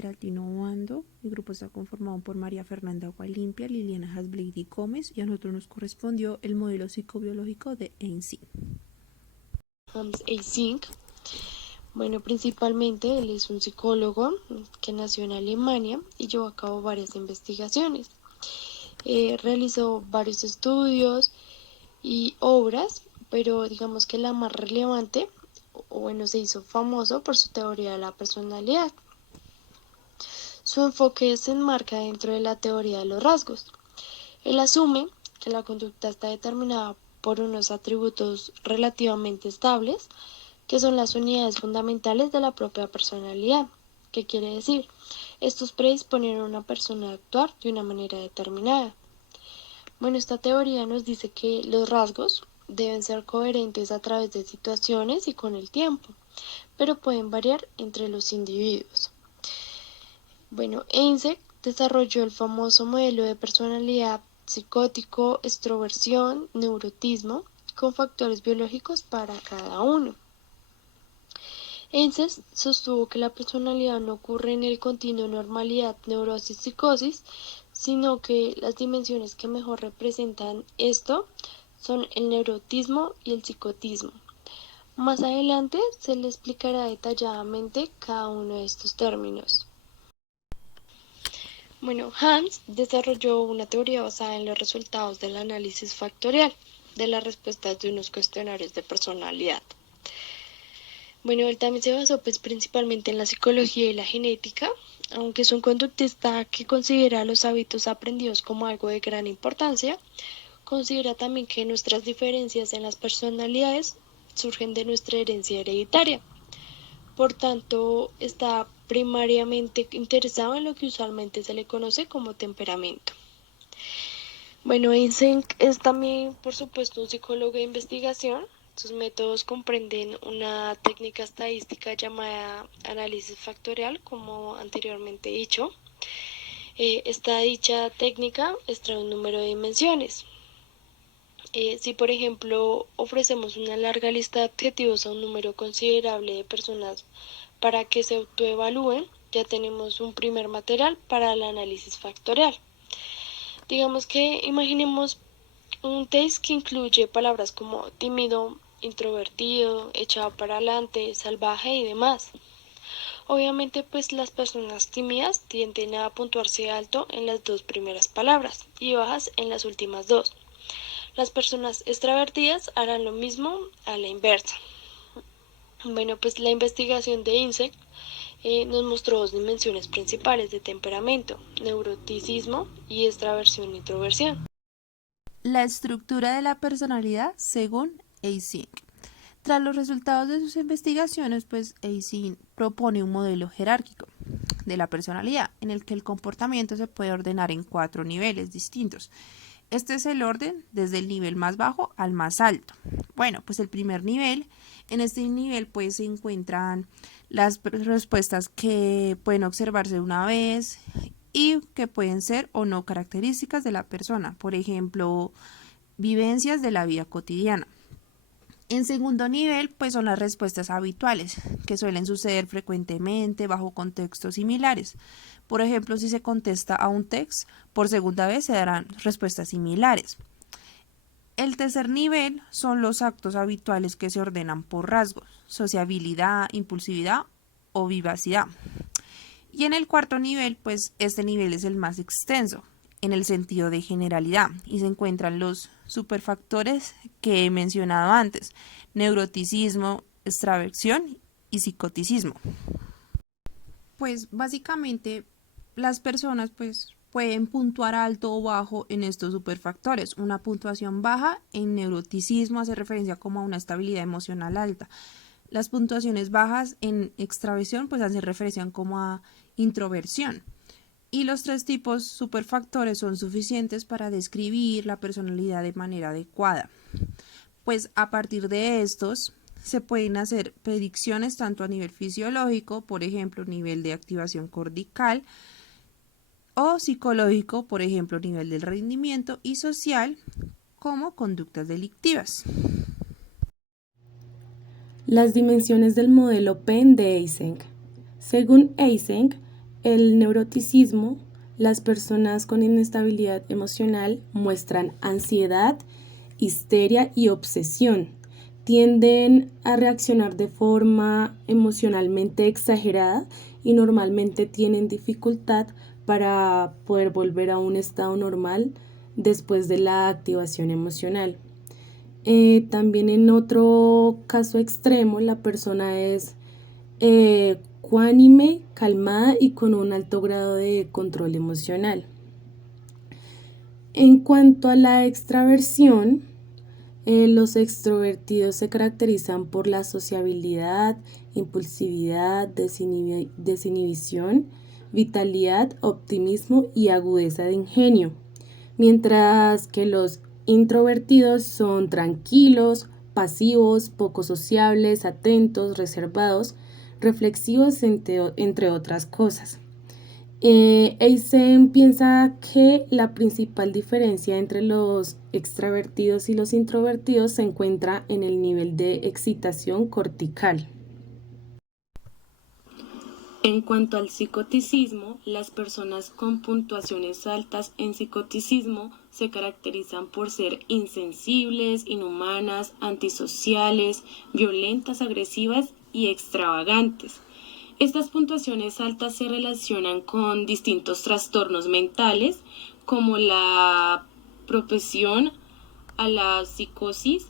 Serafino Obando. El grupo está conformado por María Fernanda Agualimpia, Liliana Hasblady Gómez y a nosotros nos correspondió el modelo psicobiológico de Eysenck. Hans Eysenck. Bueno, principalmente él es un psicólogo que nació en Alemania y llevó a cabo varias investigaciones. Realizó varios estudios y obras, pero digamos que la más relevante, o bueno, se hizo famoso por su teoría de la personalidad. Su enfoque se enmarca dentro de la teoría de los rasgos. Él asume que la conducta está determinada por unos atributos relativamente estables, que son las unidades fundamentales de la propia personalidad. ¿Qué quiere decir? Estos predisponen a una persona a actuar de una manera determinada. Bueno, esta teoría nos dice que los rasgos deben ser coherentes a través de situaciones y con el tiempo, pero pueden variar entre los individuos. Bueno, Eysenck desarrolló el famoso modelo de personalidad psicótico, extroversión, neurotismo, con factores biológicos para cada uno. Eysenck sostuvo que la personalidad no ocurre en el continuo normalidad, neurosis, psicosis, sino que las dimensiones que mejor representan esto son el neurotismo y el psicotismo. Más adelante se le explicará detalladamente cada uno de estos términos. Bueno, Hans desarrolló una teoría basada en los resultados del análisis factorial de las respuestas de unos cuestionarios de personalidad. Bueno, él también se basó principalmente en la psicología y la genética, aunque es un conductista que considera los hábitos aprendidos como algo de gran importancia. Considera también que nuestras diferencias en las personalidades surgen de nuestra herencia hereditaria. Por tanto, está primariamente interesado en lo que usualmente se le conoce como temperamento. Bueno, Eysenck es también, por supuesto, un psicólogo de investigación. Sus métodos comprenden una técnica estadística llamada análisis factorial, como anteriormente he dicho. Esta dicha técnica extrae un número de dimensiones. Si, por ejemplo, ofrecemos una larga lista de objetivos a un número considerable de personas para que se autoevalúen, ya tenemos un primer material para el análisis factorial. Digamos que imaginemos un test que incluye palabras como tímido, introvertido, echado para adelante, salvaje y demás. Obviamente, pues las personas tímidas tienden a puntuarse alto en las dos primeras palabras y bajas en las últimas dos. Las personas extravertidas harán lo mismo a la inversa. Bueno, pues la investigación de Eysenck nos mostró dos dimensiones principales de temperamento: neuroticismo y extraversión-introversión. La estructura de la personalidad según Eysenck. Tras los resultados de sus investigaciones, pues Eysenck propone un modelo jerárquico de la personalidad en el que el comportamiento se puede ordenar en 4 niveles distintos. Este es el orden desde el nivel más bajo al más alto. Bueno, pues el primer nivel, en este nivel pues se encuentran las respuestas que pueden observarse una vez y que pueden ser o no características de la persona, por ejemplo, vivencias de la vida cotidiana. En segundo nivel, pues son las respuestas habituales, que suelen suceder frecuentemente bajo contextos similares. Por ejemplo, si se contesta a un text por segunda vez, se darán respuestas similares. El tercer nivel son los actos habituales que se ordenan por rasgos, sociabilidad, impulsividad o vivacidad. Y en el cuarto nivel, pues este nivel es el más extenso, en el sentido de generalidad, y se encuentran los superfactores que he mencionado antes: neuroticismo, extraversión y psicoticismo. Pues básicamente las personas pues pueden puntuar alto o bajo en estos superfactores. Una puntuación baja en neuroticismo hace referencia como a una estabilidad emocional alta. Las puntuaciones bajas en extraversión pues hacen referencia como a introversión. Y los 3 tipos superfactores son suficientes para describir la personalidad de manera adecuada. Pues a partir de estos se pueden hacer predicciones tanto a nivel fisiológico, por ejemplo, nivel de activación cortical, o psicológico, por ejemplo, nivel del rendimiento, y social, como conductas delictivas. Las dimensiones del modelo Penn de Eysenck. Según Eysenck, el neuroticismo, las personas con inestabilidad emocional muestran ansiedad, histeria y obsesión. Tienden a reaccionar de forma emocionalmente exagerada y normalmente tienen dificultad para poder volver a un estado normal después de la activación emocional. También en otro caso extremo, la persona es cuánime, calmada y con un alto grado de control emocional. En cuanto a la extraversión, los extrovertidos se caracterizan por la sociabilidad, impulsividad, desinhibición, vitalidad, optimismo y agudeza de ingenio, mientras que los introvertidos son tranquilos, pasivos, poco sociables, atentos, reservados, reflexivos, entre otras cosas. Eisen piensa que la principal diferencia entre los extravertidos y los introvertidos se encuentra en el nivel de excitación cortical. En cuanto al psicoticismo, las personas con puntuaciones altas en psicoticismo se caracterizan por ser insensibles, inhumanas, antisociales, violentas, agresivas y extravagantes. Estas puntuaciones altas se relacionan con distintos trastornos mentales como la propensión a la psicosis.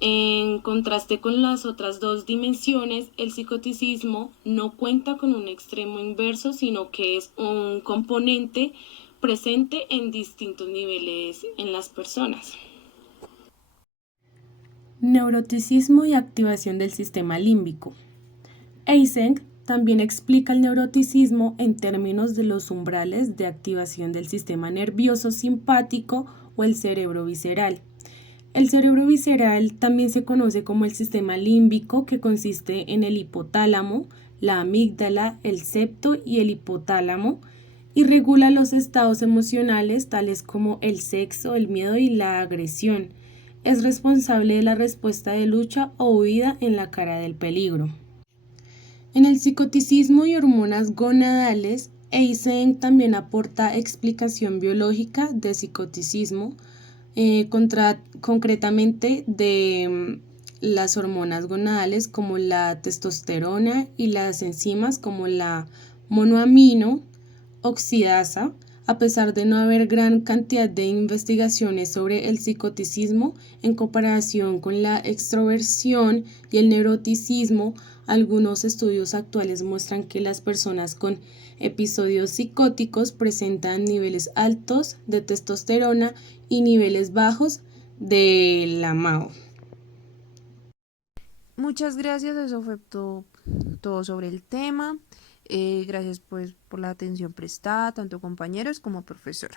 En contraste con las otras dos dimensiones, el psicoticismo no cuenta con un extremo inverso, sino que es un componente presente en distintos niveles en las personas. Neuroticismo y activación del sistema límbico. Eysenck también explica el neuroticismo en términos de los umbrales de activación del sistema nervioso simpático o el cerebro visceral. El cerebro visceral también se conoce como el sistema límbico, que consiste en el hipotálamo, la amígdala, el septo y el hipotálamo, y regula los estados emocionales tales como el sexo, el miedo y la agresión. Es responsable de la respuesta de lucha o huida en la cara del peligro. En el psicoticismo y hormonas gonadales, Eysenck también aporta explicación biológica de psicoticismo, concretamente de las hormonas gonadales como la testosterona y las enzimas como la monoamino oxidasa. A pesar de no haber gran cantidad de investigaciones sobre el psicoticismo en comparación con la extroversión y el neuroticismo, algunos estudios actuales muestran que las personas con episodios psicóticos presentan niveles altos de testosterona y niveles bajos de la MAO. Muchas gracias, eso fue todo sobre el tema. Gracias pues por la atención prestada, tanto compañeros como profesora.